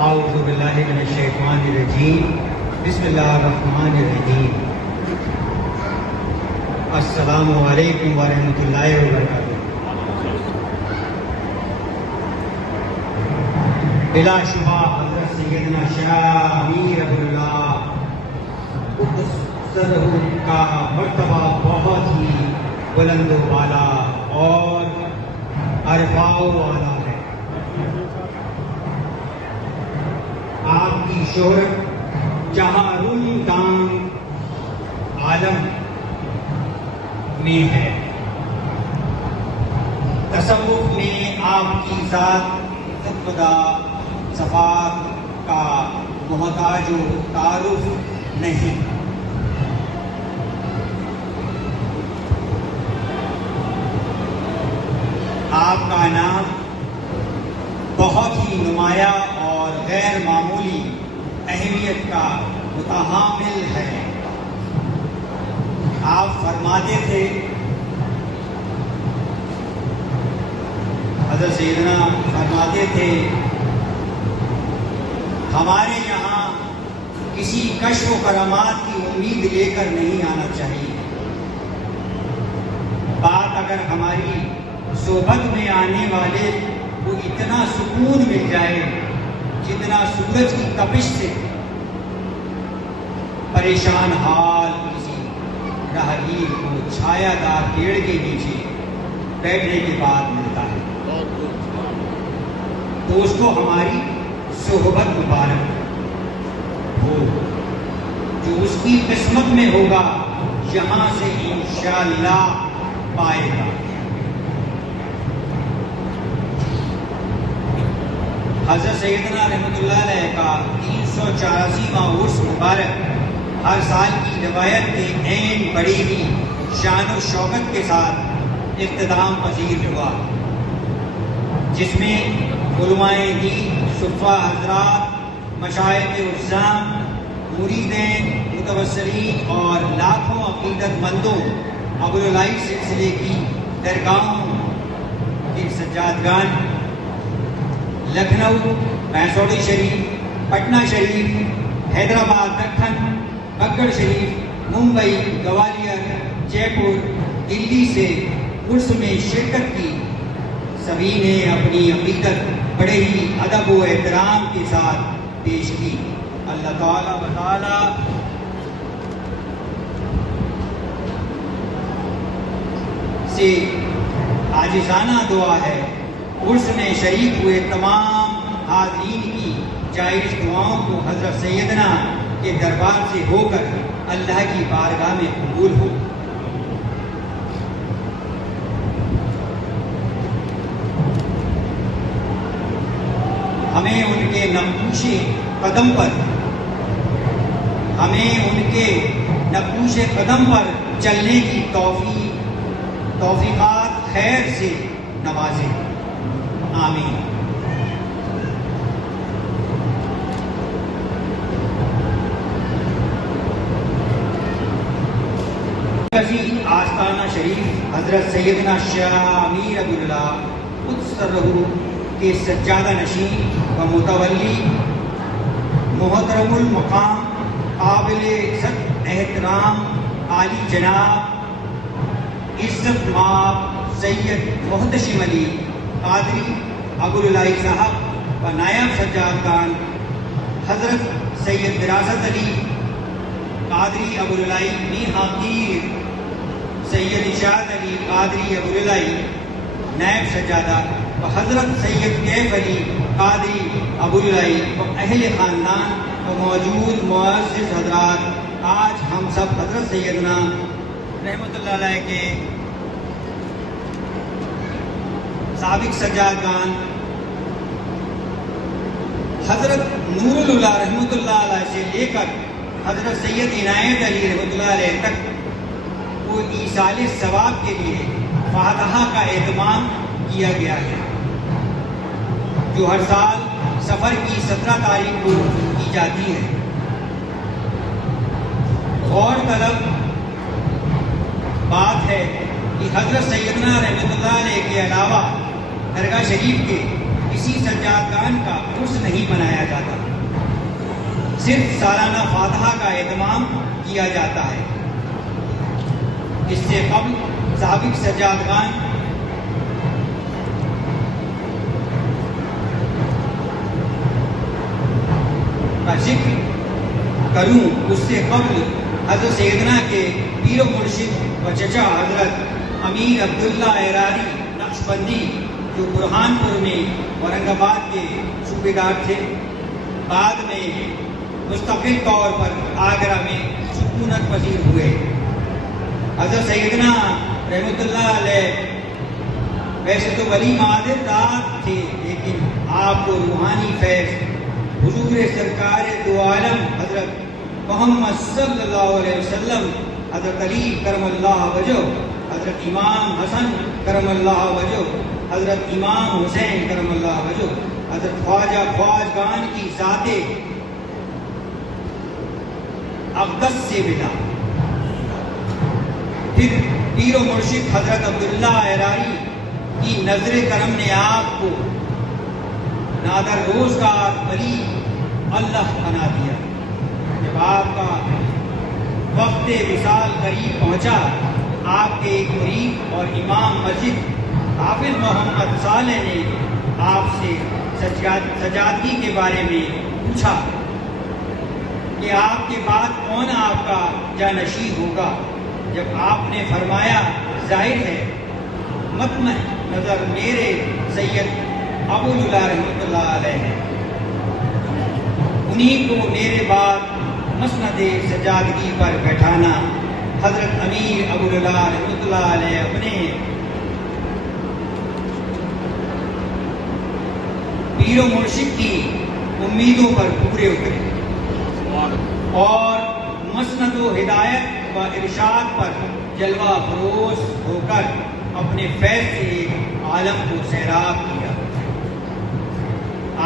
اعوذ باللہ من الشیطان الرجیم بسم اللہ الرحمن الرحیم السلام علیکم ورحمۃ اللہ وبرکاتہ۔ بلا شبہ حضرت سیدنا شاہ امیر عبداللہ کا مرتبہ بہت ہی بلند و بالا اور عرفاء والا ہے۔ آپ کی شہرت جہاں روم دان عالم میں ہے، تصوف میں آپ کی ذات خدا صفات کا محتاج و تعارف نہیں۔ آپ کا نام بہت ہی نمایاں اور غیر معمولی اہمیت کا متحامل ہے۔ آپ فرماتے تھے، حضرت سیدنا فرماتے تھے، ہمارے یہاں کسی کشف و کرامات کی امید لے کر نہیں آنا چاہیے۔ بات اگر ہماری صحبت میں آنے والے کو اتنا سکون مل جائے جتنا سورج کی تپش سے پریشان حال کسی راہگیر کو چھایا دار پیڑ کے نیچے بیٹھنے کے بعد ملتا ہے، تو اس کو ہماری صحبت مبارک ہو۔ جو اس کی قسمت میں ہوگا یہاں سے انشاءاللہ پائے گا۔ حضرت سیدنا رحمۃ اللہ علیہ کا 384واں عرس مبارک ہر سال کی روایت کے عین بڑی ہی شان و شوکت کے ساتھ اختتام پذیر ہوا، جس میں علماء دین، صفا حضرات، مشائخ عظام، مریدین، متوسلین اور لاکھوں عقیدت مندوں ابوالعلائی سلسلے کی درگاہوں کے سجادگان لکھنؤ، بینسوڑی شریف، پٹنہ شریف، حیدرآباد، دکن، بگڑ شریف، ممبئی، گوالیر، جے پور، دلی سے عرس میں شرکت کی۔ سبھی نے اپنی عقیدت بڑے ہی ادب و احترام کے ساتھ پیش کی۔ اللہ تعالیٰ سے عاجزانہ دعا ہے، عرس میں شریک ہوئے تمام حاضرین کی جائز دعاؤں کو حضرت سیدنا کے دربار سے ہو کر اللہ کی بارگاہ میں قبول ہو۔ نقوش قدم پر، ہمیں ان کے نقوش قدم پر چلنے کی توفیقات خیر سے نوازے، آمین۔ آستانہ شریف حضرت سیدنا شاہ امیر عبداللہ قدس سرہ کے سجادہ نشین و متولی محترم المقام قابل عزت احترام عالی جناب عزت مآب سید محتشم علی قادری ابوالعلائی صاحب و نائب سجادگان حضرت سید وراثت علی قادری ابوالعلائی میر حقیر سید اشاد علی قادری ابوالعلائی نائب سجادہ و حضرت سید کیف علی قادری ابوالعلائی و اہل خاندان و موجود معزز حضرات، آج ہم سب حضرت سیدنا رحمۃ اللہ علیہ کے سابق سجادگان حضرت نور اللہ رحمۃ اللہ علیہ سے لے کر حضرت سید عنایت علی رحمۃ اللہ علیہ تک کو ایصال ثواب کے لیے فاتحہ کا اہتمام کیا گیا ہے، جو ہر سال سفر کی 17 تاریخ کو کی جاتی ہے۔ غور طلب بات ہے کہ حضرت سیدنا رحمۃ اللہ علیہ کے علاوہ درگاہ شریف کے کسی سجادگان کا عرس نہیں منایا جاتا، صرف سالانہ فاتحہ کا اہتمام کیا جاتا ہے۔ اس سے قبل سابق سجادگان کا ذکر کروں، اس سے قبل حضرت سیدنا کے پیر و مرشد و چچا حضرت امیر عبداللہ ایراری نقشبندی، جو برہان پور میں اورنگ آباد کے صوبے دار تھے، بعد میں مستقل طور پر آگرہ میں سکونت پذیر ہوئے۔ حضرت سیدنا رحمۃ اللہ علیہ ویسے تو ولی معدل ذات تھے، لیکن آپ کو روحانی فیض حضور سرکار دو عالم حضرت محمد صلی اللہ علیہ وسلم، حضرت علی کرم اللہ وجہ، حضرت امام حسن کرم اللہ وجہ، حضرت امام حسین کرم اللہ وجہ، حضرت خواجہ خواجگان کی ذات اقدس سے ملا۔ پھر پیر و مرشد حضرت عبداللہ ایراری کی نظر کرم نے آپ کو نادر روزگار ولی اللہ بنا دیا۔ جب آپ کا وقت وصال قریب پہنچا، آپ کے ایک مرید اور امام مسجد حافظ محمد صالح نے آپ سے سجادگی کے بارے میں پوچھا کہ آپ کے بعد کون آپ کا جانشین ہوگا؟ جب آپ نے فرمایا ظاہر ہے مطمع نظر میرے سید ابوالعلا رحمۃ اللہ علیہ ہیں، انہی کو میرے بعد مسند سجادگی پر بیٹھانا۔ حضرت امیر ابوالعلا رحمۃ اللہ علیہ اپنے پیر و مرشد کی امیدوں پر پورے اترے اور مسند و ہدایت و ارشاد پر جلوہ فروز ہو کر اپنے فیض سے عالم کو سیراب کیا۔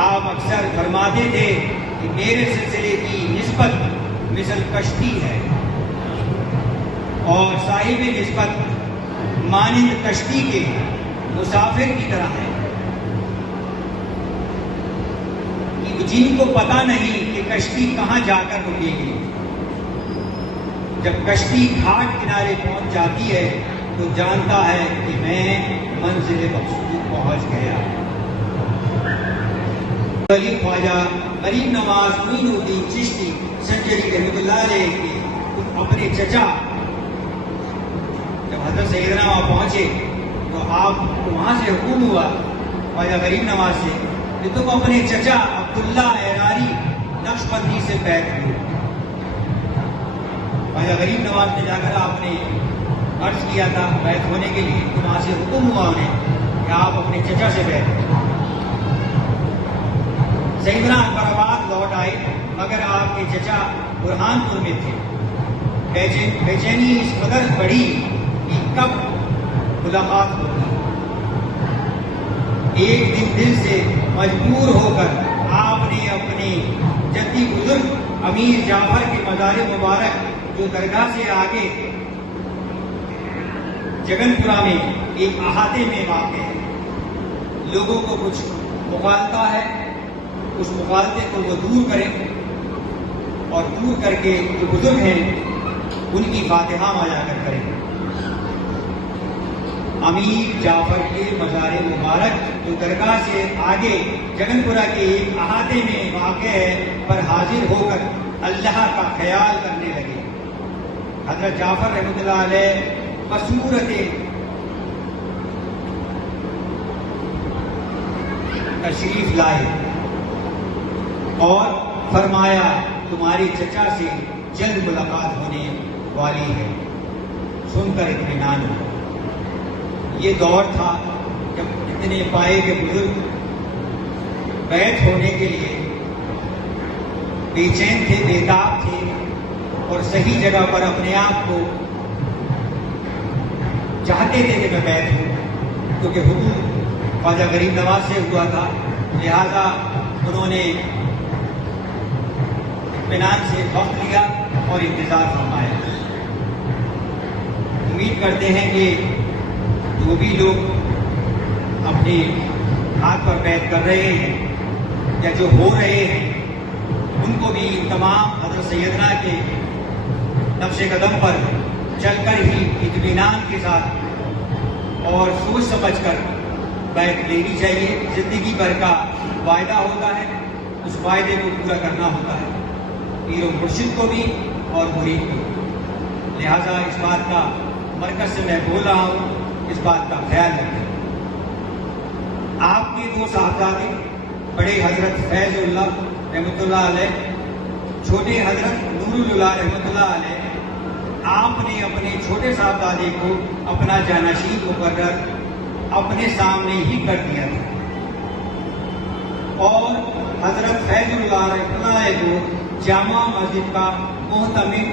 آپ اکثر فرماتے تھے کہ میرے سلسلے کی نسبت مثل کشتی ہے اور صاحب نسبت مانند کشتی کے مسافر کی طرح ہے، جن کو پتہ نہیں کہ کشتی کہاں جا کر رکے گی۔ جب کشتی گھاٹ کنارے پہنچ جاتی ہے تو جانتا ہے کہ میں منزل مقصود پہنچ گیا۔ ولی خواجہ غریب نواز معین الدین چشتی سنجری رحمۃ اللہ علیہ کے اپنے چچا جب حضرت سیدنا وہاں پہنچے تو آپ کو وہاں سے حکم ہوا خواجہ غریب نواز سے کہ تم اپنے چچا عبداللہ ایراری نقشبندی سے بیعت لو۔ خواجہ غریب نواز نے جا کر آپ نے عرض کیا تھا بیعت ہونے کے لیے، تو وہاں سے حکم ہوا انہیں کہ آپ اپنے چچا سے بیعت لو۔ سیدنا اکبر آباد لوٹ آئے مگر آپ کے چچا برہان پور میں تھے۔ بے چینی اس قدر بڑھی کہ کب ملاقات ہوگی۔ ایک دن دل سے مجبور ہو کر آپ نے اپنے جدی بزرگ امیر جعفر کے مزار مبارک جو درگاہ سے آگے جگن پورہ میں ایک احاطے میں واقع ہے، لوگوں کو کچھ مغالطہ ہے، اس مغالطے کو وہ دور کریں اور دور کر کے جو بزرگ ہیں ان کی فاتحہ ماجا کر کریں۔ امیر جعفر کے مزار مبارک جو درگاہ سے آگے جگن پورہ کے ایک احاطے میں واقع ہے پر حاضر ہو کر اللہ کا خیال کرنے لگے۔ حضرت جعفر رحمۃ اللہ علیہ بصورت تشریف لائے اور فرمایا تمہارے چچا سے جلد ملاقات ہونے والی ہے، سن کر اطمینان ہو۔ یہ دور تھا جب اتنے پائے کے بزرگ بیعت ہونے کے لیے بے چین تھے، بےتاب تھے اور صحیح جگہ پر اپنے آپ کو چاہتے تھے کہ میں بیعت ہوں، کیونکہ حکم خواجہ غریب نواز سے ہوا تھا، لہذا انہوں نے اطمینان سے وقت لیا اور انتظار فرمایا۔ امید کرتے ہیں کہ جو بھی لوگ اپنے ہاتھ پر بیعت کر رہے ہیں یا جو ہو رہے ہیں ان کو بھی تمام حضرت سیدنا کے نقش قدم پر چل کر ہی اطمینان کے ساتھ اور سوچ سمجھ کر بیعت لینی چاہیے۔ زندگی بھر کا وعدہ ہوتا ہے، اس وعدے کو پورا کرنا ہوتا ہے، پیر و مرشد کو بھی اور مرید کو بھی۔ لہذا اس بات کا مرکز سے میں بول رہا ہوں، اس بات کا خیال رکھیں۔ آپ کے دو صاحبزادے بڑے حضرت فیض اللہ رحمۃ اللہ علیہ، چھوٹے حضرت نور اللہ رحمۃ اللہ علیہ، آپ نے اپنے چھوٹے صاحبزادے کو اپنا جانشین مقرر اپنے سامنے ہی کر دیا تھا اور حضرت فیض اللہ رحمۃ اللہ علیہ کو جامع مسجد کا محتمم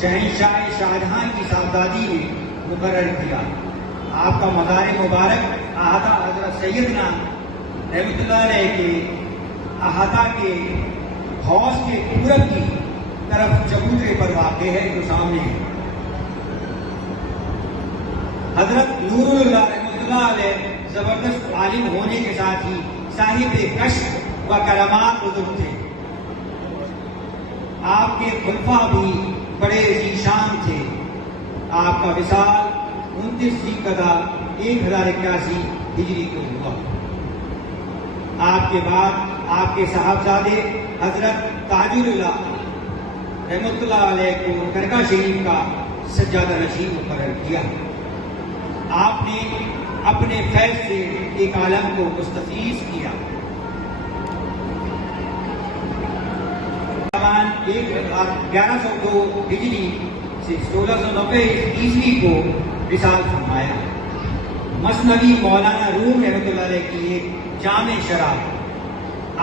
شہنشاہ شاہجہاں کی صاحبزادی نے مقرر کیا۔ آپ کا مزار مبارک احاطہ حضرت سیدنا رحمۃ اللہ علیہ کے احاطہ کے حوض کے پورب کی طرف چبوترے پر واقع ہے جو سامنے ہے۔ حضرت نور اللہ رحمۃ اللہ علیہ زبردست عالم ہونے کے ساتھ ہی صاحب کشف و کرامات بزرگ تھے۔ آپ کے خلفاء بھی بڑے ذیشان تھے۔ آپ کا وصال 29 ذوالقعدہ 1081 ہجری کو ہوا۔ آپ کے بعد آپ کے صاحبزادے حضرت تاج اللہ رحمۃ اللہ علیہ کو درگاہ شریف کا سجادہ نشین مقرر کیا۔ آپ نے اپنے فیض سے ایک عالم کو مستفیض کیا۔ 1102 ہجری سے 1690 عیسوی کو وصال فرمایا۔ مثنوی مولانا روم رحمۃ اللہ علیہ کی ایک جامع شرح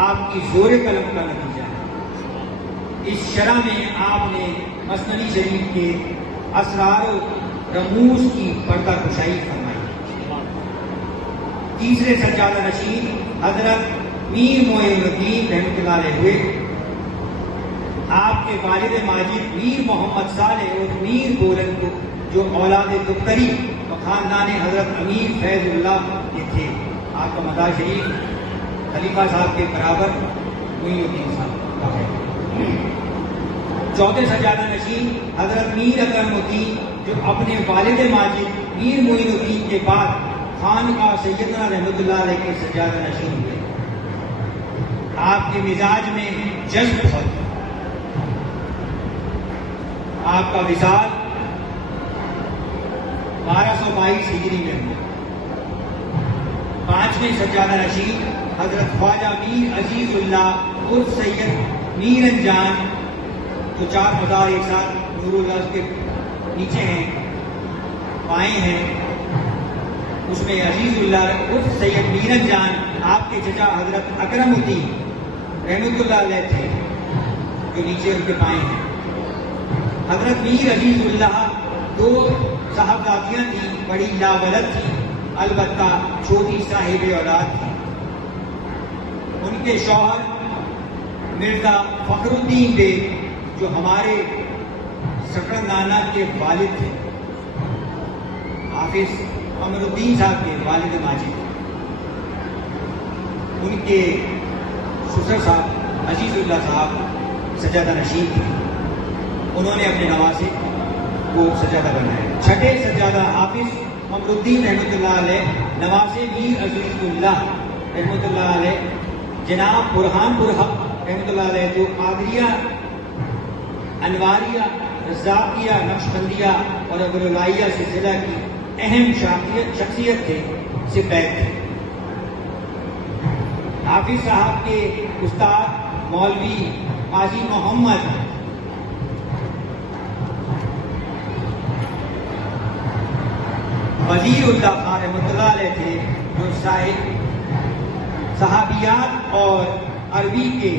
آپ کی زور قلم کا نتیجہ ہے۔ اس شرح میں آپ نے مثنوی شریف کے اسرار و رموز کی پردہ کشائی فرمائی۔ تیسرے سجادہ نشین حضرت میر معین الدین رحمۃ اللہ علیہ ہوئے۔ آپ کے والد ماجد میر محمد صالح اور میر بولن کو جو اولاد دختری و خاندان حضرت امیر فیض اللہ کے تھے۔ آپ کا مزار شریف خلیفہ صاحب کے برابر معین الدین صاحب کا ہے۔ چوتھے سجادہ نشین حضرت میر اکرم الدین جو اپنے والد ماجد میر معین الدین کے بعد خانقاہ سیدنا رحمۃ اللہ علیہ کے سجادہ نشین ہوئے۔ آپ کے مزاج میں جذب بہت، آپ کا وصال 1222 ہجری میں ہوا۔ پانچویں سجادہ نشین حضرت خواجہ میر عزیز اللہ عرف سید میر انجان جو 4 مزار ایک ساتھ نور اللہ کے نیچے ہیں، بائیں ہیں، اس میں عزیز اللہ عرف سید میر انجان آپ کے چچا حضرت اکرم الدین رحمۃ اللہ علیہ تھے۔ جو نیچے ان کے پائے ہیں. حضرت میر عزیز اللہ 2 صاحبزادیاں تھیں, بڑی لاولد تھیں, البتہ چھوٹی صاحب اولاد تھی. ان کے شوہر مرزا فخر الدین بیگ جو ہمارے سکر نانا کے والد تھے, حافظ قمر الدین صاحب کے والد ماجد, ان کے سسر صاحب عزیز اللہ صاحب سجادہ نشین تھے. انہوں نے اپنے نواسے کو سجادہ بنایا. چھٹے سجادہ حافظ قمر الدین رحمۃ اللہ علیہ, نواسے میر عزیز اللہ رحمۃ اللہ علیہ, جناب برہان برحق رحمۃ اللہ علیہ جو قادریہ, انواریہ, رزاقیہ, نقشبندیہ اور ابوالعالیہ سلسلہ کی اہم شخصیت تھے, سے بیت تھے. حافظ صاحب کے استاد مولوی قاضی محمد وزیر اللہ خان رحمۃ اللہ علیہ تھے, جو صحابیات اور عربی کے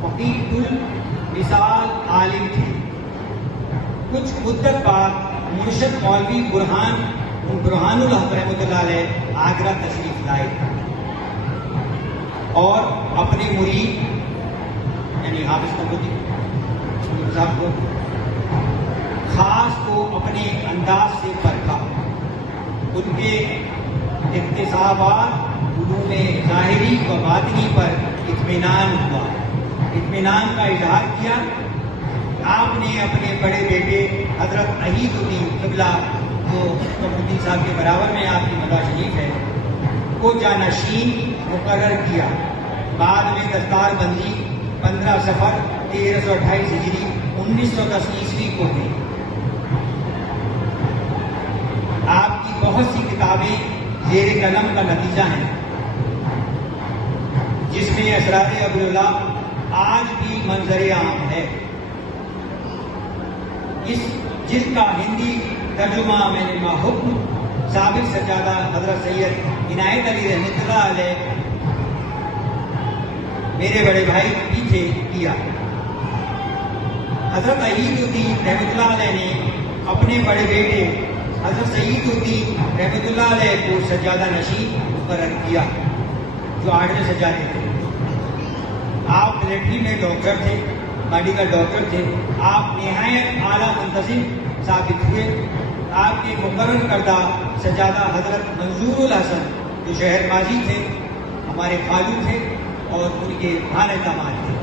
فقیہ المثال عالم تھے. کچھ مدت بعد مرشد مولوی برہان الحق رحمۃ اللہ علیہ آگرہ تشریف لائے اور اپنے مرید یعنی حافظ قمر الدین صاحب کو خاص کو اپنے انداز سے پرکھا. ان کے اقتصابات علوم ظاہری و باطنی پر اطمینان ہوا, اطمینان کا اظہار کیا. آپ نے اپنے بڑے بیٹے حضرت عید الدین قبلہ جو قمر الدین صاحب کے برابر میں آپ کی مدح شریف ہے کو جانشین مقرر کیا. بعد میں دستار بندی 15 صفر 1328 ہجری 1910 عیسوی کو ہوئی. آپ کی بہت سی کتابیں زیر قلم کا نتیجہ ہیں, جس میں اسرار ابوالعلا آج بھی منظر عام ہے. جس کا ہندی ترجمہ میں نے حکم سابق سجادہ حضرت سید عنایت علی رحمۃ اللہ علیہ میرے بڑے بھائی بھی تھے کیا. حضرت عید الدین رحمۃ اللہ علیہ نے اپنے بڑے بیٹے حضرت سعید الدین رحمۃ اللہ علیہ کو سجادہ نشین مقرر کیا, جو 8ویں سجادے تھے. آپ ملٹری میں ڈاکٹر تھے, میڈیکل ڈاکٹر تھے. آپ نہایت اعلیٰ منتظم ثابت ہوئے. آپ کے مقرر کردہ سجادہ حضرت منظور الحسن جو شہر قاضی تھے, ہمارے خالو تھے اور ان کے بھانجے داماد تھے,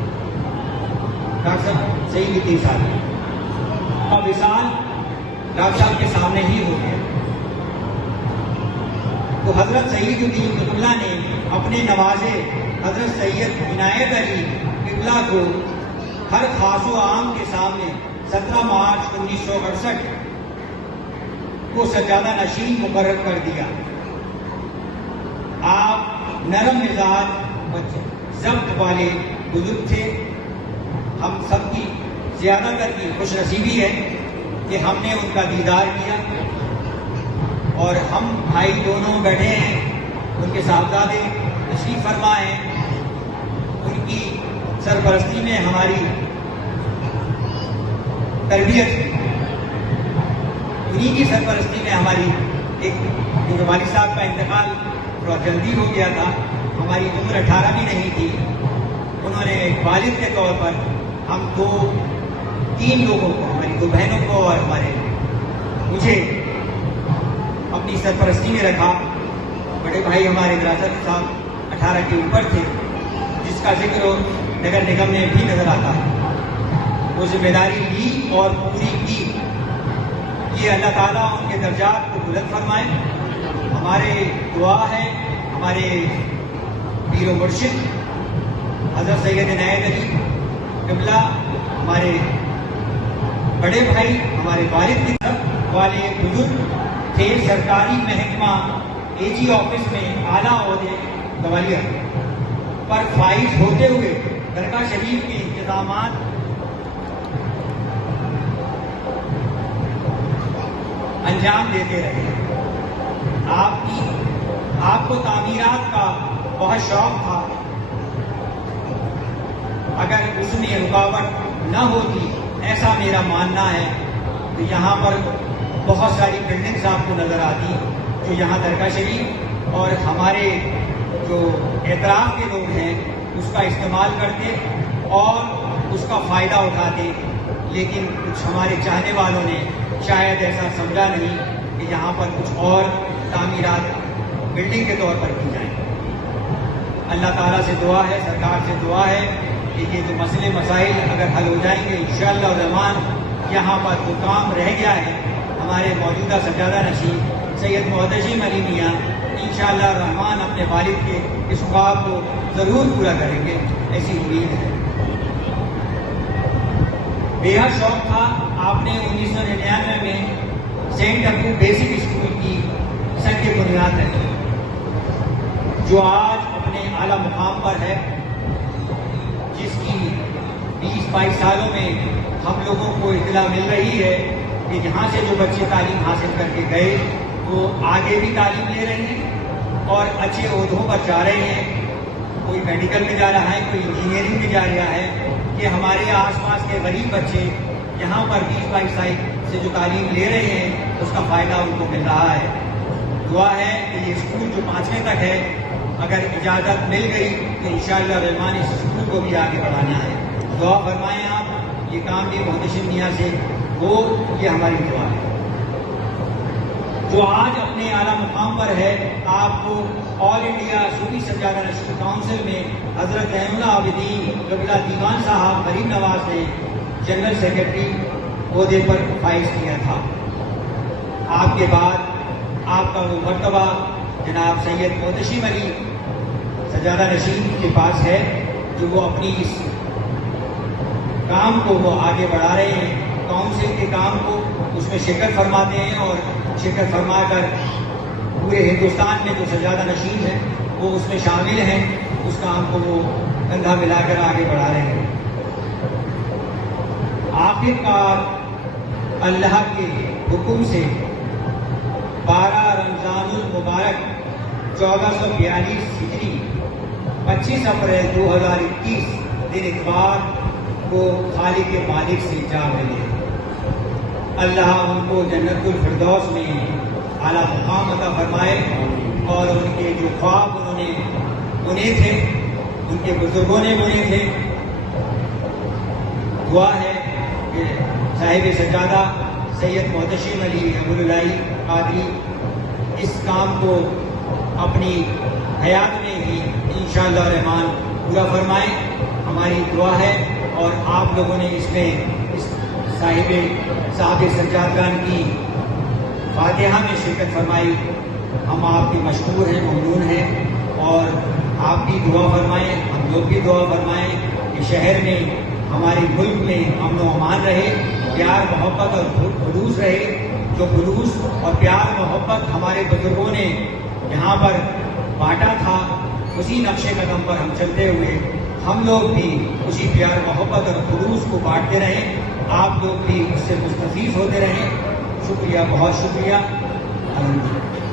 ڈاکٹر سعید الدین صاحب. اب وصال ڈاکٹر صاحب کے سامنے ہی ہو گیا. تو حضرت سعید الدین قبلہ نے اپنے نوازے حضرت سید عنایت علی قبلہ کو ہر خاص و عام کے سامنے 17 مارچ 1968 کو سجادہ نشین مقرر کر دیا. آپ نرم مزاج ضبط والے بزرگ تھے. ہم سب کی زیادہ تر کی خوش نصیبی ہے کہ ہم نے ان کا دیدار کیا, اور ہم بھائی دونوں بیٹھے ہیں, ان کے صاحبزادے تشریف فرما ہیں. ان کی سرپرستی میں ہماری تربیت, انہی کی سرپرستی میں ہماری ایک جو والد صاحب کا انتقال تھوڑا جلدی ہو گیا تھا, ہماری عمر 18 بھی نہیں تھی. انہوں نے ایک والد کے طور پر ہم 3 لوگوں کو, ہماری 2 بہنوں کو اور مجھے اپنی سرپرستی میں رکھا. بڑے بھائی ہمارے دراصل صاحب 18 کے اوپر تھے, جس کا ذکر نگر نگم میں بھی نظر آتا ہے. وہ ذمہ داری لی اور پوری کی. یہ اللہ تعالیٰ ان کے درجات کو بلند فرمائے. ہمارے دعا ہے ہمارے پیر و مرشد حضرت سید عنایت علی قبلہ, ہمارے بڑے بھائی, ہمارے والد کی طرف والے بزرگ تھے. سرکاری محکمہ AG آفس میں اعلیٰ عہدے گوالیار پر فائز ہوتے ہوئے درگاہ شریف کے انتظامات انجام دیتے رہے. آپ کو تعمیرات کا بہت شوق تھا. اگر اس میں رکاوٹ نہ ہوتی، ایسا میرا ماننا ہے، تو یہاں پر بہت ساری بلڈنگز آپ کو نظر آتی جو یہاں درگاہ شریف اور ہمارے جو اعتراف کے لوگ ہیں اس کا استعمال کرتے اور اس کا فائدہ اٹھاتے، لیکن کچھ ہمارے چاہنے والوں نے شاید ایسا سمجھا نہیں کہ یہاں پر کچھ اور تعمیرات بلڈنگ کے طور پر کی جائیں۔ اللہ تعالیٰ سے دعا ہے، سرکار سے دعا ہے کہ یہ جو مسئلے مسائل اگر حل ہو جائیں گے انشاءاللہ الرحمن، یہاں پر جو کام رہ گیا ہے ہمارے موجودہ سجادہ نشین سید محتشم علی میاں انشاءاللہ الرحمن اپنے والد کے اس خواب کو ضرور پورا کریں گے، ایسی امید ہے۔ بے حد شوق تھا، آپ نے 1999 میں سینٹ ابو بیسک اسکول کی سنگ بنیاد رکھی، جو آج اپنے اعلیٰ مقام پر ہے، جس کی 20-22 سالوں میں ہم لوگوں کو اطلاع مل رہی ہے کہ یہاں سے جو بچے تعلیم حاصل کر کے گئے وہ آگے بھی تعلیم لے رہے ہیں اور اچھے عہدوں پر جا رہے ہیں، کوئی میڈیکل میں جا رہا ہے، کوئی انجینئرنگ میں جا رہا ہے، کہ ہمارے آس پاس کے غریب بچے یہاں پر 20-22 سال سے جو تعلیم لے رہے ہیں اس کا فائدہ ان کو مل رہا ہے۔ دعا ہے کہ یہ اسکول جو 5ویں تک ہے، اگر اجازت مل گئی تو انشاءاللہ الرحمن اس اسکول کو بھی آگے بڑھانا ہے۔ دعا فرمائیں آپ، یہ کام بھی محتشم میاں سے ہو، یہ ہماری دعا ہے۔ جو آج اپنے اعلیٰ مقام پر ہے، آپ کو آل انڈیا صوفی سجادہ نشین کونسل میں حضرت عین العابدین قبلہ دیوان صاحب غریب نواز نے جنرل سیکرٹری عہدے پر فائز کیا تھا۔ آپ کے بعد آپ کا وہ مرتبہ جناب سید محتشم علی سجادہ نشین کے پاس ہے، جو وہ اپنی اس کام کو وہ آگے بڑھا رہے ہیں، کونسل کے کام کو اس میں شرکت فرماتے ہیں اور شرکت فرما کر پورے ہندوستان میں جو سجادہ نشین ہیں وہ اس میں شامل ہیں، اس کام کو وہ کندھا ملا کر آگے بڑھا رہے ہیں۔ آخر کار اللہ کے حکم سے 12 رمضان المبارک 1442 ہجری 25 اپریل 2021 دن اتوار کو خالق کے مالک سے جا ملے۔ اللہ ان کو جنت الفردوس میں اعلیٰ مقام عطا فرمائے، اور ان کے جو خواب انہوں نے بنے تھے، ان کے بزرگوں نے بنے تھے، دعا ہے کہ صاحب سجادہ سید محتشم علی ابوالعلائی قادری اس کام کو اپنی حیات میں ہی انشاءاللہ الرحمن پورا فرمائیں، ہماری دعا ہے۔ اور آپ لوگوں نے اس میں اس صاحب سجادگان کی فاتحہ میں شرکت فرمائی، ہم آپ کے مشکور ہیں، ممنون ہیں، اور آپ بھی دعا فرمائیں، ہم لوگ بھی دعا فرمائیں کہ شہر میں ہمارے ملک میں امن و امان رہے، پیار محبت اور خلوص رہے۔ جو خلوص اور پیار محبت ہمارے بزرگوں نے یہاں پر بانٹا تھا، اسی نقش قدم پر ہم چلتے ہوئے ہم لوگ بھی اسی پیار محبت اور خلوص کو بانٹتے رہیں، آپ لوگ بھی اس سے مستفید ہوتے رہیں۔ شکریہ، بہت شکریہ، الحمدللہ۔